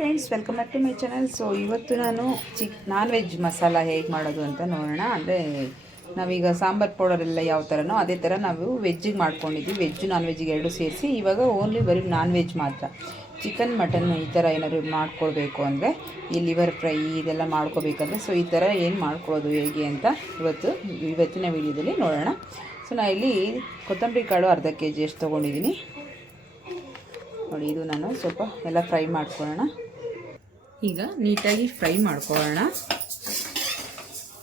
Friends welcome back to my channel so ಇವತ್ತು ನಾನು ಚಿಕ್ non veg masala ಹೇಗೆ ಮಾಡೋದು ಅಂತ ನೋಡೋಣ. ಅಂದರೆ ನಾವೀಗ ಸಾಂಬಾರ್ ಪೌಡರ್ ಎಲ್ಲ ಯಾವ ಥರನೋ ಅದೇ ಥರ ನಾವು ವೆಜ್ಜಿಗೆ ಮಾಡ್ಕೊಂಡಿದ್ವಿ. ವೆಜ್ಜು ನಾನ್ ವೆಜ್ಗೆ ಎರಡು ಸೇರಿಸಿ ಇವಾಗ ಓನ್ಲಿ ಬರೀ ನಾನ್ ವೆಜ್ ಮಾತ್ರ. ಚಿಕನ್ ಮಟನ್ ಈ ಥರ ಏನಾದರೂ ಮಾಡ್ಕೊಳ್ಬೇಕು ಅಂದರೆ ಈ ಲಿವರ್ ಫ್ರೈ ಇದೆಲ್ಲ ಮಾಡ್ಕೋಬೇಕಂದ್ರೆ ಸೊ ಈ ಥರ ಏನು ಮಾಡ್ಕೊಳ್ಳೋದು ಹೇಗೆ ಅಂತ ಇವತ್ತು, ಇವತ್ತಿನ ವೀಡಿಯೋದಲ್ಲಿ ನೋಡೋಣ. ಸೊ ನಾನು ಇಲ್ಲಿ ಕೊತ್ತಂಬರಿ ಕಾಳು ಅರ್ಧ ಕೆ ಜಿ ಎಷ್ಟು ತೊಗೊಂಡಿದ್ದೀನಿ. ನೋಡಿ, ಇದು ನಾನು ಸ್ವಲ್ಪ ಎಲ್ಲ ಫ್ರೈ ಮಾಡ್ಕೊಳ್ಳೋಣ. ಈಗ ನೀಟಾಗಿ ಫ್ರೈ ಮಾಡ್ಕೊಳ್ಳೋಣ.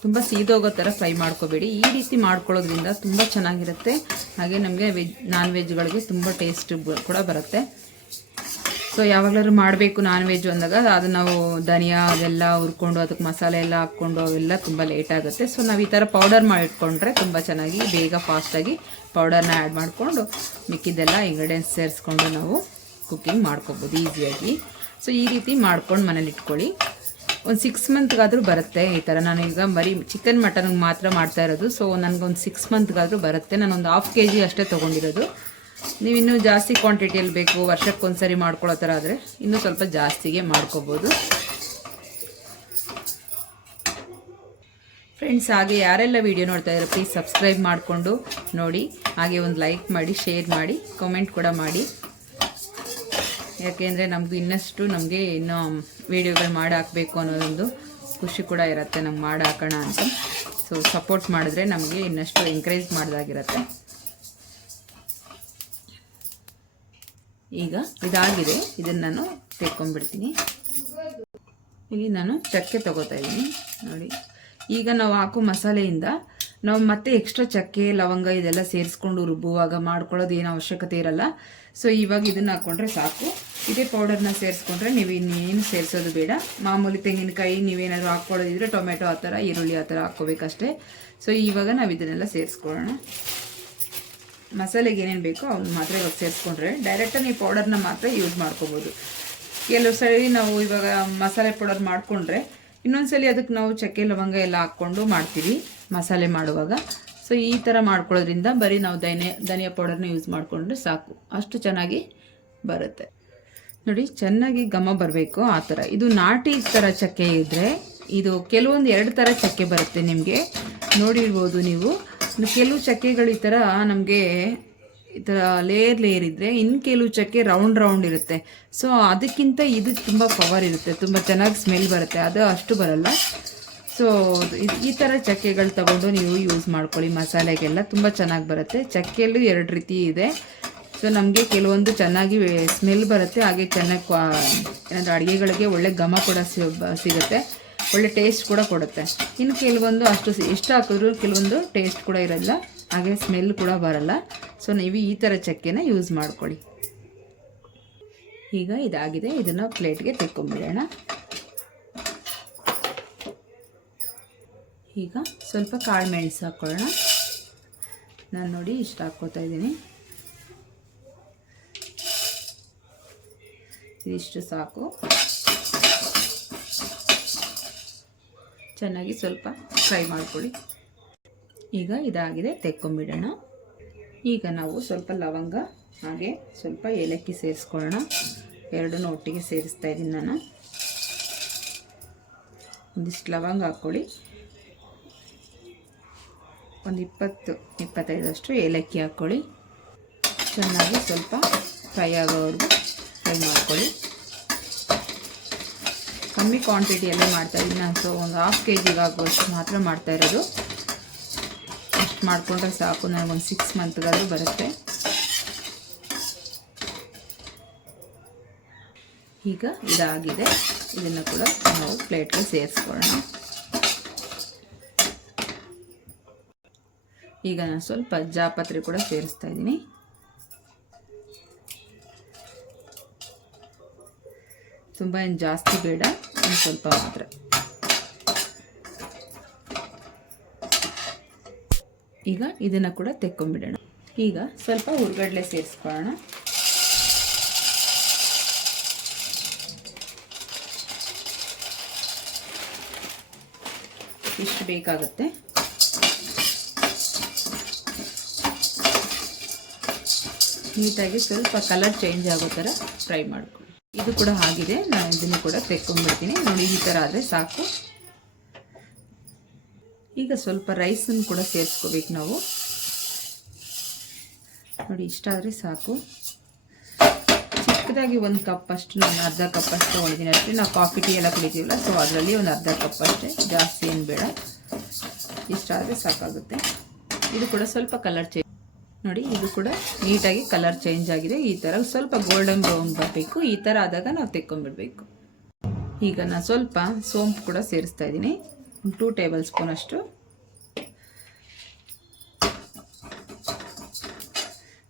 ತುಂಬ ಸೀದೋಗೋ ಥರ ಫ್ರೈ ಮಾಡ್ಕೋಬೇಡಿ. ಈ ರೀತಿ ಮಾಡ್ಕೊಳ್ಳೋದ್ರಿಂದ ತುಂಬ ಚೆನ್ನಾಗಿರುತ್ತೆ. ಹಾಗೆ ನಮಗೆ ವೆಜ್ ನಾನ್ ವೆಜ್ಗಳಿಗೆ ತುಂಬ ಟೇಸ್ಟ್ ಕೂಡ ಬರುತ್ತೆ. ಸೊ ಯಾವಾಗಲಾದ್ರೂ ಮಾಡಬೇಕು ನಾನ್ ವೆಜ್ ಅಂದಾಗ ಅದು ನಾವು ಧನಿಯಾ ಅದೆಲ್ಲ ಹುರ್ಕೊಂಡು, ಅದಕ್ಕೆ ಮಸಾಲೆ ಎಲ್ಲ ಹಾಕ್ಕೊಂಡು, ಅವೆಲ್ಲ ತುಂಬ ಲೇಟ್ ಆಗುತ್ತೆ. ಸೊ ನಾವು ಈ ಥರ ಪೌಡರ್ ಮಾಡಿಟ್ಕೊಂಡ್ರೆ ತುಂಬ ಚೆನ್ನಾಗಿ, ಬೇಗ ಫಾಸ್ಟಾಗಿ ಪೌಡರ್ನ ಆ್ಯಡ್ ಮಾಡಿಕೊಂಡು ಮಿಕ್ಕಿದ್ದೆಲ್ಲ ಇಂಗ್ರೀಡಿಯೆಂಟ್ಸ್ ಸೇರಿಸ್ಕೊಂಡು ನಾವು ಕುಕ್ಕಿಂಗ್ ಮಾಡ್ಕೋಬೋದು ಈಸಿಯಾಗಿ ಸೊ ಈ ರೀತಿ ಮಾಡ್ಕೊಂಡು ಮನೇಲಿ ಇಟ್ಕೊಳ್ಳಿ. ಒಂದು ಸಿಕ್ಸ್ ಮಂತ್ಗಾದರೂ ಬರುತ್ತೆ ಈ ಥರ ನಾನೀಗ ಬರೀ ಚಿಕನ್ ಮಟನ್ ಮಾತ್ರ ಮಾಡ್ತಾ ಇರೋದು. ಸೊ ನನಗೊಂದು ಸಿಕ್ಸ್ ಮಂತ್ಗಾದರೂ ಬರುತ್ತೆ. ನಾನೊಂದು ಹಾಫ್ ಕೆ ಜಿ ಅಷ್ಟೇ ತೊಗೊಂಡಿರೋದು. ನೀವು ಇನ್ನೂ ಜಾಸ್ತಿ ಕ್ವಾಂಟಿಟಿಯಲ್ಲಿ ಬೇಕು, ವರ್ಷಕ್ಕೊಂದ್ಸರಿ ಮಾಡ್ಕೊಳ್ಳೋ ಥರ ಆದರೆ ಇನ್ನೂ ಸ್ವಲ್ಪ ಜಾಸ್ತಿಗೆ ಮಾಡ್ಕೋಬೋದು. ಫ್ರೆಂಡ್ಸ್ ಹಾಗೆ ಯಾರೆಲ್ಲ ವಿಡಿಯೋ ನೋಡ್ತಾ ಇದ್ದಾರೆ ಪ್ಲೀಸ್ ಸಬ್ಸ್ಕ್ರೈಬ್ ಮಾಡಿಕೊಂಡು ನೋಡಿ. ಹಾಗೆ ಒಂದು ಲೈಕ್ ಮಾಡಿ ಶೇರ್ ಮಾಡಿ ಕಾಮೆಂಟ್ ಕೂಡ ಮಾಡಿ. ಯಾಕೆಂದರೆ ನಮಗೂ ಇನ್ನಷ್ಟು ನಮಗೆ ಇನ್ನು ವೀಡಿಯೋಗಳು ಮಾಡಿ ಹಾಕಬೇಕು ಅನ್ನೋದೊಂದು ಖುಷಿ ಕೂಡ ಇರುತ್ತೆ, ನಮ್ಗೆ ಮಾಡಿ ಹಾಕೋಣ ಅಂತ. ಸೊ ಸಪೋರ್ಟ್ ಮಾಡಿದ್ರೆ ನಮಗೆ ಇನ್ನಷ್ಟು ಎಂಕರೇಜ್ ಮಾಡಿದಾಗಿರುತ್ತೆ. ಈಗ ಇದಾಗಿದೆ. ಇದನ್ನು ನಾನು ತೆಕ್ಕೊಂಡ್ಬಿಡ್ತೀನಿ ಇಲ್ಲಿ ನಾನು ಚಕ್ಕೆ ತಗೋತಾ ಇದ್ದೀನಿ. ನೋಡಿ. ಈಗ ನಾವು ಹಾಕೋ ಮಸಾಲೆಯಿಂದ ನಾವು ಮತ್ತೆ ಎಕ್ಸ್ಟ್ರಾ ಚಕ್ಕೆ, ಲವಂಗ ಇದೆಲ್ಲ ಸೇರಿಸ್ಕೊಂಡು ರುಬ್ಬುವಾಗ ಮಾಡ್ಕೊಳ್ಳೋದು ಏನು ಅವಶ್ಯಕತೆ ಇರಲ್ಲ. ಸೊ ಇವಾಗ ಇದನ್ನು ಹಾಕ್ಕೊಂಡ್ರೆ ಸಾಕು. ಇದೇ ಪೌಡರ್ನ ಸೇರಿಸ್ಕೊಂಡ್ರೆ ನೀವು ಇನ್ನೇನು ಸೇರಿಸೋದು ಬೇಡ. ಮಾಮೂಲಿ ತೆಂಗಿನಕಾಯಿ ನೀವೇನಾದರೂ ಹಾಕ್ಕೊಳ್ಳೋದಿದ್ರೆ ಟೊಮೆಟೊ ಆ ಥರ, ಈರುಳ್ಳಿ ಆ ಥರ ಹಾಕ್ಕೋಬೇಕಷ್ಟೇ. ಸೊ ಇವಾಗ ನಾವು ಇದನ್ನೆಲ್ಲ ಸೇರಿಸ್ಕೊಳ್ಳೋಣ. ಮಸಾಲೆಗೆ ಏನೇನು ಬೇಕೋ ಅವ್ನು ಮಾತ್ರ ಇವಾಗ ಸೇರಿಸ್ಕೊಂಡ್ರೆ ಡೈರೆಕ್ಟಾಗಿ ನೀವು ಪೌಡರ್ನ ಮಾತ್ರ ಯೂಸ್ ಮಾಡ್ಕೋಬೋದು. ಕೆಲವು ಸರಿ ನಾವು ಇವಾಗ ಮಸಾಲೆ ಪೌಡರ್ ಮಾಡಿಕೊಂಡ್ರೆ ಇನ್ನೊಂದ್ಸಲಿ ಅದಕ್ಕೆ ನಾವು ಚಕ್ಕೆ, ಲವಂಗ ಎಲ್ಲ ಹಾಕ್ಕೊಂಡು ಮಾಡ್ತೀವಿ. ಮಸಾಲೆ ಮಾಡುವಾಗ. ಸೊ ಈ ಥರ ಮಾಡ್ಕೊಳ್ಳೋದ್ರಿಂದ ಬರೀ ನಾವು ಧನಿಯಾ ಧನಿಯಾ ಪೌಡರ್ನ ಯೂಸ್ ಮಾಡಿಕೊಂಡ್ರೆ ಸಾಕು. ಅಷ್ಟು ಚೆನ್ನಾಗಿ ಬರುತ್ತೆ. ನೋಡಿ, ಚೆನ್ನಾಗಿ ಘಮ ಬರಬೇಕು ಆ ಥರ ಇದು ನಾಟಿ ಥರ ಚಕ್ಕೆ ಇದ್ದರೆ ಇದು ಕೆಲವೊಂದು ಎರಡು ಥರ ಚಕ್ಕೆ ಬರುತ್ತೆ ನಿಮಗೆ. ನೋಡಿರ್ಬೋದು ನೀವು. ಕೆಲವು ಚಕ್ಕೆಗಳು ಈ ಥರ ನಮಗೆ ಈ ಥರ ಲೇಯರ್ ಲೇಯರ್ ಇದ್ದರೆ ಇನ್ನು ಕೆಲವು ಚಕ್ಕೆ ರೌಂಡ್ ರೌಂಡ್ ಇರುತ್ತೆ. ಸೊ ಅದಕ್ಕಿಂತ ಇದು ತುಂಬ ಪವರ್ ಇರುತ್ತೆ. ತುಂಬ ಚೆನ್ನಾಗಿ ಸ್ಮೆಲ್ ಬರುತ್ತೆ. ಅದು ಅಷ್ಟು ಬರಲ್ಲ. ಸೊ ಈ ಥರ ಚಕ್ಕೆಗಳು ತಗೊಂಡು ನೀವು ಯೂಸ್ ಮಾಡ್ಕೊಳ್ಳಿ. ಮಸಾಲೆಗೆಲ್ಲ ತುಂಬ ಚೆನ್ನಾಗಿ ಬರುತ್ತೆ. ಚಕ್ಕೆಯಲ್ಲೂ ಎರಡು ರೀತಿ ಇದೆ. ಸೊ ನಮಗೆ ಕೆಲವೊಂದು ಚೆನ್ನಾಗಿ ಸ್ಮೆಲ್ ಬರುತ್ತೆ. ಹಾಗೆ ಚೆನ್ನಾಗಿ ಕ್ವಾ, ಏನಾದರೂ ಅಡುಗೆಗಳಿಗೆ ಒಳ್ಳೆ ಘಮ ಕೂಡ ಸಿಗುತ್ತೆ. ಒಳ್ಳೆ ಟೇಸ್ಟ್ ಕೂಡ ಕೊಡುತ್ತೆ. ಇನ್ನು ಕೆಲವೊಂದು ಅಷ್ಟು ಎಷ್ಟು ಹಾಕಿದ್ರು ಕೆಲವೊಂದು ಟೇಸ್ಟ್ ಕೂಡ ಇರಲ್ಲ. ಹಾಗೆ ಸ್ಮೆಲ್ ಕೂಡ ಬರಲ್ಲ. ಸೊ ನೀವು ಈ ಥರ ಚಕ್ಕೆನ ಯೂಸ್ ಮಾಡ್ಕೊಳ್ಳಿ. ಈಗ ಇದಾಗಿದೆ. ಇದನ್ನು ಪ್ಲೇಟ್ಗೆ ತೆಕ್ಕೊಂಬಿಡೋಣ. ಈಗ ಸ್ವಲ್ಪ ಕಾಳು ಮೆಣಸು ಹಾಕ್ಕೊಳ್ಳೋಣ ನಾನು ನೋಡಿ ಇಷ್ಟು ಹಾಕ್ಕೋತಾ ಇದ್ದೀನಿ. ಇದಿಷ್ಟು ಸಾಕು. ಚೆನ್ನಾಗಿ ಸ್ವಲ್ಪ ಫ್ರೈ ಮಾಡಿಕೊಳ್ಳಿ. ಈಗ ಇದಾಗಿದೆ ತೆಕ್ಕೊಂಬಿಡೋಣ. ಈಗ ನಾವು ಸ್ವಲ್ಪ ಲವಂಗ, ಹಾಗೆ ಸ್ವಲ್ಪ ಏಲಕ್ಕಿ ಸೇರಿಸ್ಕೊಳ್ಳೋಣ. ಎರಡನ್ನೂ ಒಟ್ಟಿಗೆ ಸೇರಿಸ್ತಾ ಇದ್ದೀನಿ ನಾನು. ಒಂದಿಷ್ಟು ಲವಂಗ ಹಾಕ್ಕೊಳ್ಳಿ. ಒಂದು ಇಪ್ಪತ್ತು ಇಪ್ಪತ್ತೈದಷ್ಟು ಏಲಕ್ಕಿ ಹಾಕ್ಕೊಳ್ಳಿ. ಚೆನ್ನಾಗಿ ಸ್ವಲ್ಪ ಫ್ರೈ ಆಗೋವರೆಗೂ ಫ್ರೈ ಮಾಡ್ಕೊಳ್ಳಿ. ಕಮ್ಮಿ ಕ್ವಾಂಟಿಟಿಯಲ್ಲೇ ಮಾಡ್ತಾಯಿದ್ದೀನಿ ನಾನು ಸೊ, ಒಂದು ಹಾಫ್ ಕೆ ಜಿಗೆ ಆಗುವಷ್ಟು ಮಾತ್ರ ಮಾಡ್ತಾ ಇರೋದು. ಅಷ್ಟು ಮಾಡಿಕೊಂಡ್ರೆ ಸಾಕು. ನನಗೊಂದು ಸಿಕ್ಸ್ ಮಂತ್ಗಾದರೂ ಬರುತ್ತೆ. ಈಗ ಇದಾಗಿದೆ. ಇದನ್ನು ಕೂಡ ನಾವು ಪ್ಲೇಟ್ಗೆ ಸೇರಿಸ್ಕೊಳ್ಳೋಣ. ಈಗ ನಾನು ಸ್ವಲ್ಪ ಜಾಪತ್ರೆ ಕೂಡ ಸೇರಿಸ್ತಾ ಇದ್ದೀನಿ. ತುಂಬ ಏನು ಜಾಸ್ತಿ ಬೇಡ ಒಂದು ಸ್ವಲ್ಪ ಮಾತ್ರ. ಈಗ ಇದನ್ನು ಕೂಡ ತೆಕ್ಕೊಂಬಿಡೋಣ ಈಗ ಸ್ವಲ್ಪ ಹುರ್ಗಡ್ಲೆ ಸೇರಿಸ್ಕೊಳ್ಳೋಣ. ಇಷ್ಟು ಬೇಕಾಗುತ್ತೆ? ನೀಟಾಗಿ ಸ್ವಲ್ಪ ಕಲರ್ ಚೇಂಜ್ ಆಗೋ ಥರ ಫ್ರೈ ಮಾಡ್ಕೊಳ್ಳಿ ಇದು ಕೂಡ ಆಗಿದೆ. ನಾನು ಇದನ್ನು ಕೂಡ ತೆಕ್ಕೊಂಡ್ಬಿಡ್ತೀನಿ. ನೋಡಿ, ಈ ಥರ ಆದರೆ ಸಾಕು. ಈಗ ಸ್ವಲ್ಪ ರೈಸನ್ನು ಕೂಡ ಸೇರಿಸ್ಕೋಬೇಕು ನಾವು. ನೋಡಿ, ಇಷ್ಟ ಆದರೆ ಸಾಕು. ಚಿಕ್ಕದಾಗಿ ಒಂದು ಕಪ್ ಅಷ್ಟು, ನಾನು ಅರ್ಧ ಕಪ್ ಅಷ್ಟು ತೊಗೊಂಡಿದ್ದೀನಿ ಅಷ್ಟೇ. ನಾವು ಕಾಫಿ, ಟೀ ಎಲ್ಲ ಕುಡಿತೀವಲ್ಲ ಸೊ ಅದರಲ್ಲಿ ಒಂದು ಅರ್ಧ ಕಪ್ ಅಷ್ಟೇ. ಜಾಸ್ತಿ ಏನು ಬೇಡ. ಇಷ್ಟ ಆದರೆ ಸಾಕಾಗುತ್ತೆ. ಇದು ಕೂಡ ಸ್ವಲ್ಪ ಕಲರ್ ಚೇಂಜ್ ನೋಡಿ, ಇದು ಕೂಡ ನೀಟಾಗಿ ಕಲರ್ ಚೇಂಜ್ ಆಗಿದೆ. ಈ ಥರ ಸ್ವಲ್ಪ ಗೋಲ್ಡನ್ ಬ್ರೌನ್ ಬರಬೇಕು. ಈ ಥರ ಆದಾಗ ನಾವು ತೆಕ್ಕೊಂಡ್ಬಿಡ್ಬೇಕು. ಈಗ ನಾನು ಸ್ವಲ್ಪ ಸೋಂಪು ಕೂಡ ಸೇರಿಸ್ತಾ ಇದ್ದೀನಿ. ಟೂ ಟೇಬಲ್ ಸ್ಪೂನ್ ಅಷ್ಟು.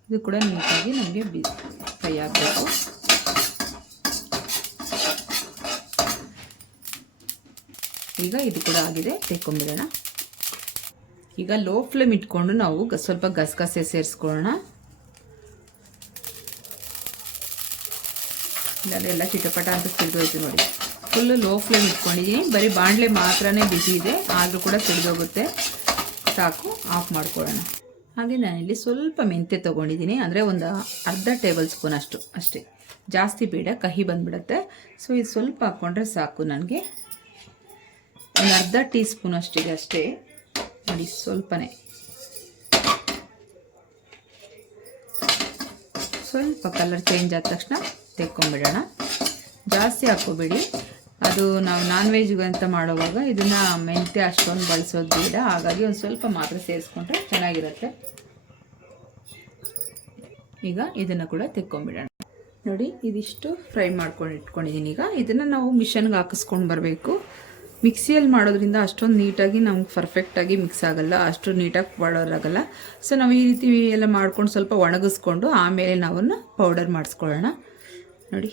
ಇದು ಕೂಡ ನೀಟಾಗಿ ನಮಗೆ ಬಿ ಫ್ರೈ ಆಗಬೇಕು. ಈಗ ಇದು ಕೂಡ ಆಗಿದೆ. ತೆಕ್ಕೊಂಬಿಡೋಣ ಈಗ ಲೋ ಫ್ಲೇಮ್ ಇಟ್ಕೊಂಡು ನಾವು ಸ್ವಲ್ಪ ಗಸಗಸೆ ಸೇರಿಸ್ಕೊಳ್ಳೋಣ. ಇಲ್ಲಾಂದ್ರೆ ಚಿಟಪಟ ಅಂತ ತಿಳಿದೋಯ್ತು ನೋಡಿ. ಫುಲ್ಲು ಲೋ ಫ್ಲೇಮ್ ಇಟ್ಕೊಂಡಿದ್ದೀನಿ ಬರೀ ಬಾಣಲೆ ಮಾತ್ರನೇ ಬಿಸಿ ಇದೆ ಆದರೂ ಕೂಡ ತಿಳಿದೋಗುತ್ತೆ ಸಾಕು ಆಫ್ ಮಾಡ್ಕೊಳ್ಳೋಣ. ಹಾಗೆ ನಾನಿಲ್ಲಿ ಸ್ವಲ್ಪ ಮೆಂತ್ಯ ತೊಗೊಂಡಿದ್ದೀನಿ ಅಂದರೆ ಒಂದು ಅರ್ಧ ಟೇಬಲ್ ಸ್ಪೂನ್ ಅಷ್ಟು. ಅಷ್ಟೇ. ಜಾಸ್ತಿ ಬೇಡ, ಕಹಿ ಬಂದ್ಬಿಡುತ್ತೆ. ಸೊ ಇದು ಸ್ವಲ್ಪ ಹಾಕ್ಕೊಂಡ್ರೆ ಸಾಕು ನನಗೆ. ಒಂದು ಅರ್ಧ ಟೀ ಸ್ಪೂನ್ ಅಷ್ಟಿದೆ ಅಷ್ಟೇ. ನೋಡಿ ಸ್ವಲ್ಪನೇ. ಸ್ವಲ್ಪ ಕಲರ್ ಚೇಂಜ್ ಆದ ತಕ್ಷಣ ತೆಕ್ಕೊಂಬಿಡೋಣ. ಜಾಸ್ತಿ ಹಾಕೋಬೇಡಿ ಅದು ನಾವು ನಾನ್ ವೆಜ್ಗಂತ ಮಾಡುವಾಗ ಇದನ್ನು ಮೆಂತ್ಯ ಅಷ್ಟೊಂದು ಬಳಸೋದು ಬೇಡ. ಹಾಗಾಗಿ ಒಂದು ಸ್ವಲ್ಪ ಮಾತ್ರ ಸೇರಿಸ್ಕೊಂಡ್ರೆ ಚೆನ್ನಾಗಿರುತ್ತೆ. ಈಗ ಇದನ್ನು ಕೂಡ ತೆಕ್ಕೊಂಬಿಡೋಣ. ನೋಡಿ ಇದಿಷ್ಟು ಫ್ರೈ ಮಾಡ್ಕೊಂಡು ಇಟ್ಕೊಂಡಿದ್ದೀನಿ ಈಗ. ಇದನ್ನು ನಾವು ಮಿಷನ್ಗೆ ಹಾಕಿಸ್ಕೊಂಡು ಬರಬೇಕು. ಮಿಕ್ಸಿಯಲ್ಲಿ ಮಾಡೋದ್ರಿಂದ ಅಷ್ಟೊಂದು ನೀಟಾಗಿ ನಮ್ಗೆ ಪರ್ಫೆಕ್ಟಾಗಿ ಮಿಕ್ಸ್ ಆಗೋಲ್ಲ, ಅಷ್ಟು ನೀಟಾಗಿ ಮಾಡೋರಾಗಲ್ಲ ಸೊ ನಾವು ಈ ರೀತಿ ಎಲ್ಲ ಮಾಡ್ಕೊಂಡು ಸ್ವಲ್ಪ ಒಣಗಿಸ್ಕೊಂಡು ಆಮೇಲೆ ನಾವನ್ನು ಪೌಡರ್ ಮಾಡಿಸ್ಕೊಳ್ಳೋಣ. ನೋಡಿ.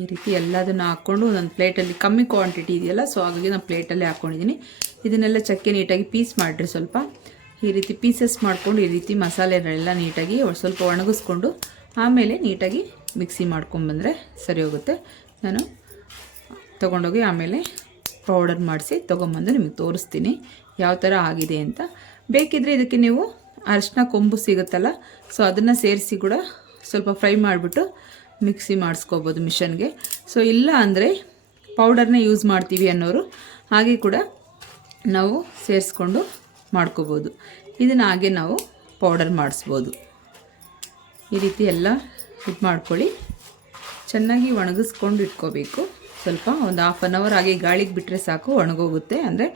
ಈ ರೀತಿ ಎಲ್ಲದನ್ನು ಹಾಕ್ಕೊಂಡು ನನ್ನ ಪ್ಲೇಟಲ್ಲಿ ಕಮ್ಮಿ ಕ್ವಾಂಟಿಟಿ ಇದೆಯಲ್ಲ ಸೊ ಹಾಗಾಗಿ ನಾನು ಪ್ಲೇಟಲ್ಲೇ ಹಾಕ್ಕೊಂಡಿದ್ದೀನಿ ಇದನ್ನೆಲ್ಲ ಚಕ್ಕೆ ನೀಟಾಗಿ ಪೀಸ್ ಮಾಡಿರಿ ಸ್ವಲ್ಪ. ಈ ರೀತಿ ಪೀಸಸ್ ಮಾಡ್ಕೊಂಡು ಈ ರೀತಿ ಮಸಾಲೆಗಳೆಲ್ಲ ನೀಟಾಗಿ ಸ್ವಲ್ಪ ಒಣಗಿಸ್ಕೊಂಡು ಆಮೇಲೆ ನೀಟಾಗಿ ಮಿಕ್ಸಿ ಮಾಡ್ಕೊಂಬಂದರೆ ಸರಿ ಹೋಗುತ್ತೆ. ನಾನು ತೊಗೊಂಡೋಗಿ ಆಮೇಲೆ ಪೌಡರ್ ಮಾಡಿಸಿ ತೊಗೊಂಬಂದು ನಿಮಗೆ ತೋರಿಸ್ತೀನಿ ಯಾವ ಥರ ಆಗಿದೆ ಅಂತ. ಬೇಕಿದ್ದರೆ ಇದಕ್ಕೆ ನೀವು ಅರಿಶಿನ ಕೊಂಬು ಸಿಗುತ್ತಲ್ಲ ಸೊ ಅದನ್ನು ಸೇರಿಸಿ ಕೂಡ ಸ್ವಲ್ಪ ಫ್ರೈ ಮಾಡಿಬಿಟ್ಟು ಮಿಕ್ಸಿ ಮಾಡಿಸ್ಕೋಬೋದು ಮಿಷನ್ಗೆ. ಸೊ ಇಲ್ಲ ಅಂದರೆ ಪೌಡರ್ನೇ ಯೂಸ್ ಮಾಡ್ತೀವಿ ಅನ್ನೋರು, ಹಾಗೆ ಕೂಡ ನಾವು ಸೇರಿಸ್ಕೊಂಡು ಮಾಡ್ಕೋಬೋದು. ಇದನ್ನು ಹಾಗೆ ನಾವು ಪೌಡರ್ ಮಾಡಿಸ್ಬೋದು. ಈ ರೀತಿ ಎಲ್ಲ ಇದು ಮಾಡ್ಕೊಳ್ಳಿ. ಚೆನ್ನಾಗಿ ಒಣಗಿಸ್ಕೊಂಡು ಇಟ್ಕೋಬೇಕು. ಸ್ವಲ್ಪ ಒಂದು ಹಾಫ್ ಆನ್ ಅವರ್ ಹಾಗೆ ಗಾಳಿಗೆ ಬಿಟ್ಟರೆ ಸಾಕು, ಒಣಗೋಗುತ್ತೆ, ಅಂದರೆ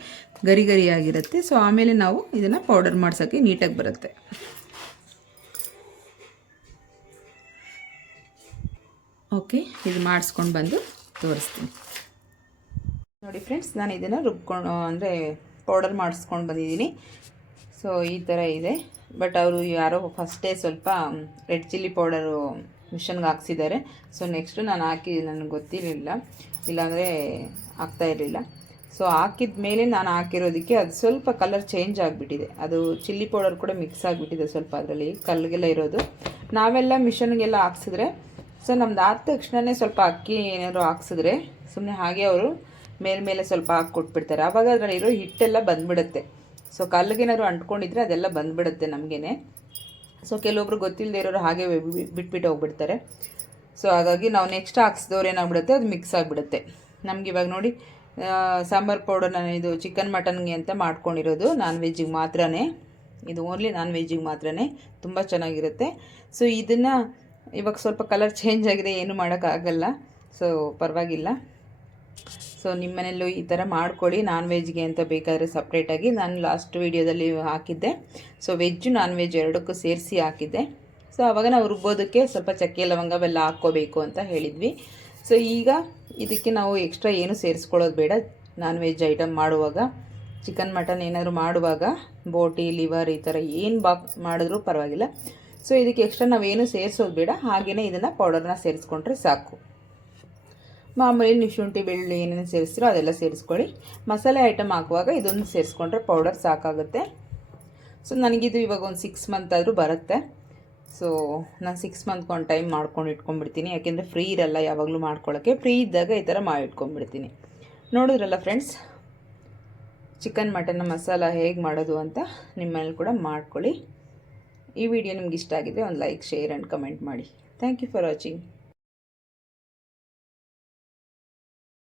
ಗರಿ ಗರಿಯಾಗಿರುತ್ತೆ. ಸೊ ಆಮೇಲೆ ನಾವು ಇದನ್ನು ಪೌಡರ್ ಮಾಡ್ಸೋಕ್ಕೆ ನೀಟಾಗಿ ಬರುತ್ತೆ. ಓಕೆ ಇದು ಮಾಡಿಸ್ಕೊಂಡು ಬಂದು ತೋರಿಸ್ತೀನಿ. ನೋಡಿ ಫ್ರೆಂಡ್ಸ್ ನಾನು ಇದನ್ನು ರುಬ್ಕೊಂಡು, ಅಂದರೆ ಪೌಡರ್ ಮಾಡಿಸ್ಕೊಂಡು ಬಂದಿದ್ದೀನಿ. ಸೊ ಈ ಥರ ಇದೆ. ಬಟ್ ಅವರು ಯಾರೋ ಫಸ್ಟೇ ಸ್ವಲ್ಪ ರೆಡ್ ಚಿಲ್ಲಿ ಪೌಡರು ಮಿಷನ್ಗೆ ಹಾಕ್ಸಿದ್ದಾರೆ. ಸೊ ನೆಕ್ಸ್ಟು ನಾನು ಹಾಕಿ, ನನಗೆ ಗೊತ್ತಿರಲಿಲ್ಲ. ಇಲ್ಲಾಂದರೆ ಹಾಕ್ತಾ ಇರಲಿಲ್ಲ. ಸೊ ಹಾಕಿದ ಮೇಲೆ ನಾನು ಹಾಕಿರೋದಕ್ಕೆ ಅದು ಸ್ವಲ್ಪ ಕಲರ್ ಚೇಂಜ್ ಆಗಿಬಿಟ್ಟಿದೆ. ಅದು ಚಿಲ್ಲಿ ಪೌಡರ್ ಕೂಡ ಮಿಕ್ಸ್ ಆಗಿಬಿಟ್ಟಿದೆ ಸ್ವಲ್ಪ ಅದರಲ್ಲಿ, ಕಲ್ಲಿಗೆಲ್ಲ ಇರೋದು. ನಾವೆಲ್ಲ ಮಿಷನ್ಗೆಲ್ಲ ಹಾಕ್ಸಿದ್ರೆ ಸೊ ನಮ್ದು ಆದ ತಕ್ಷಣವೇ ಸ್ವಲ್ಪ ಅಕ್ಕಿ ಏನಾದ್ರು ಹಾಕ್ಸಿದ್ರೆ ಸುಮ್ಮನೆ ಹಾಗೆ ಅವರು ಮೇಲ್ಮೇಲೆ ಸ್ವಲ್ಪ ಹಾಕಿ ಕೊಟ್ಬಿಡ್ತಾರೆ. ಆವಾಗ ಅದರಲ್ಲಿರೋ ಹಿಟ್ಟೆಲ್ಲ ಬಂದ್ಬಿಡುತ್ತೆ. ಸೊ ಕಲ್ಲಿಗೇನಾದ್ರು ಅಂಟ್ಕೊಂಡಿದ್ರೆ ಅದೆಲ್ಲ ಬಂದ್ಬಿಡುತ್ತೆ ನಮಗೇನೆ. ಸೊ ಕೆಲವೊಬ್ರು ಗೊತ್ತಿಲ್ಲದೆ ಇರೋರು ಹಾಗೆ ಬಿಟ್ಬಿಟ್ಟು ಹೋಗ್ಬಿಡ್ತಾರೆ. ಸೊ ಹಾಗಾಗಿ ನಾವು ನೆಕ್ಸ್ಟ್ ಹಾಕ್ಸಿದವ್ರು ಏನಾಗ್ಬಿಡುತ್ತೆ? ಅದು ಮಿಕ್ಸ್ ಆಗಿಬಿಡುತ್ತೆ. ನಮ್ಗೆ ಇವಾಗ ನೋಡಿ ಸಾಂಬಾರು ಪೌಡರ್ ನಾನು ಇದು ಚಿಕನ್ ಮಟನ್ಗೆ ಅಂತ ಮಾಡ್ಕೊಂಡಿರೋದು ನಾನ್ ವೆಜ್ಜಿಗೆ ಮಾತ್ರನೇ. ಇದು ಓನ್ಲಿ ನಾನ್ ವೆಜ್ಜಿಗೆ ಮಾತ್ರನೇ. ತುಂಬ ಚೆನ್ನಾಗಿರುತ್ತೆ. ಸೊ ಇದನ್ನು ಇವಾಗ ಸ್ವಲ್ಪ ಕಲರ್ ಚೇಂಜ್ ಆಗಿದೆ, ಏನು ಮಾಡೋಕ್ಕಾಗಲ್ಲ. ಸೊ ಪರವಾಗಿಲ್ಲ. ಸೊ ನಿಮ್ಮ ಈ ಥರ ಮಾಡ್ಕೊಳ್ಳಿ. ನಾನ್ ವೆಜ್ಗೆ ಅಂತ ಬೇಕಾದರೆ ಸಪ್ರೇಟಾಗಿ ನಾನು ಲಾಸ್ಟ್ ವೀಡಿಯೋದಲ್ಲಿ ಹಾಕಿದ್ದೆ. ಸೊ ವೆಜ್ಜು ನಾನ್ ವೆಜ್ ಎರಡಕ್ಕೂ ಸೇರಿಸಿ ಹಾಕಿದ್ದೆ. ಸೊ ಆವಾಗ ನಾವು ರುಬ್ಬೋದಕ್ಕೆ ಸ್ವಲ್ಪ ಚಕ್ಕೆ, ಲವಂಗ ಬೆಲ್ಲ ಹಾಕ್ಕೋಬೇಕು ಅಂತ ಹೇಳಿದ್ವಿ. ಸೊ ಈಗ ಇದಕ್ಕೆ ನಾವು ಎಕ್ಸ್ಟ್ರಾ ಏನು ಸೇರಿಸ್ಕೊಳ್ಳೋದು ಬೇಡ. ನಾನ್ ವೆಜ್ ಐಟಮ್ ಮಾಡುವಾಗ ಚಿಕನ್ ಮಟನ್ ಏನಾದರೂ ಮಾಡುವಾಗ, ಬೋಟಿ ಲಿವರ್ ಈ ಥರ ಏನು ಬಾಕ್ ಮಾಡಿದ್ರೂ ಪರವಾಗಿಲ್ಲ. ಸೊ ಇದಕ್ಕೆ ಎಕ್ಸ್ಟ್ರಾ ನಾವೇನು ಸೇರಿಸೋದು ಬೇಡ. ಹಾಗೆಯೇ ಇದನ್ನು ಪೌಡರ್ನ ಸೇರಿಸ್ಕೊಂಡ್ರೆ ಸಾಕು. ಮಾಮೂಲಿ ನೀವು ಶುಂಠಿ ಬೆಳ್ಳುಳ್ಳಿ ಏನೇನು ಸೇರಿಸ್ತೀರೋ ಅದೆಲ್ಲ ಸೇರಿಸ್ಕೊಳ್ಳಿ. ಮಸಾಲೆ ಐಟಮ್ ಹಾಕುವಾಗ ಇದೊಂದು ಸೇರಿಸ್ಕೊಂಡ್ರೆ ಪೌಡರ್ ಸಾಕಾಗುತ್ತೆ. ಸೊ ನನಗಿದು ಇವಾಗ ಒಂದು ಸಿಕ್ಸ್ ಮಂತ್ ಆದರೂ ಬರುತ್ತೆ. ಸೊ ನಾನು ಸಿಕ್ಸ್ ಮಂತ್ಗೆ ಒಂದು ಟೈಮ್ ಮಾಡ್ಕೊಂಡು ಇಟ್ಕೊಂಡ್ಬಿಡ್ತೀನಿ. ಯಾಕೆಂದರೆ ಫ್ರೀ ಇರಲ್ಲ ಯಾವಾಗಲೂ ಮಾಡ್ಕೊಳ್ಳೋಕ್ಕೆ ಫ್ರೀ ಇದ್ದಾಗ ಈ ಥರ ಮಾಡಿ ಇಟ್ಕೊಂಡ್ಬಿಡ್ತೀನಿ. ನೋಡಿದ್ರಲ್ಲ ಫ್ರೆಂಡ್ಸ್ ಚಿಕನ್ ಮಟನ್ನ ಮಸಾಲ ಹೇಗೆ ಮಾಡೋದು ಅಂತ ನಿಮ್ಮಲ್ಲಿ ಕೂಡ ಮಾಡ್ಕೊಳ್ಳಿ. ಈ ವಿಡಿಯೋ ನಿಮ್ಗೆ ಇಷ್ಟ ಆಗಿದೆ ಒಂದು ಲೈಕ್ ಶೇರ್ ಆ್ಯಂಡ್ ಕಮೆಂಟ್ ಮಾಡಿ. Thank you for watching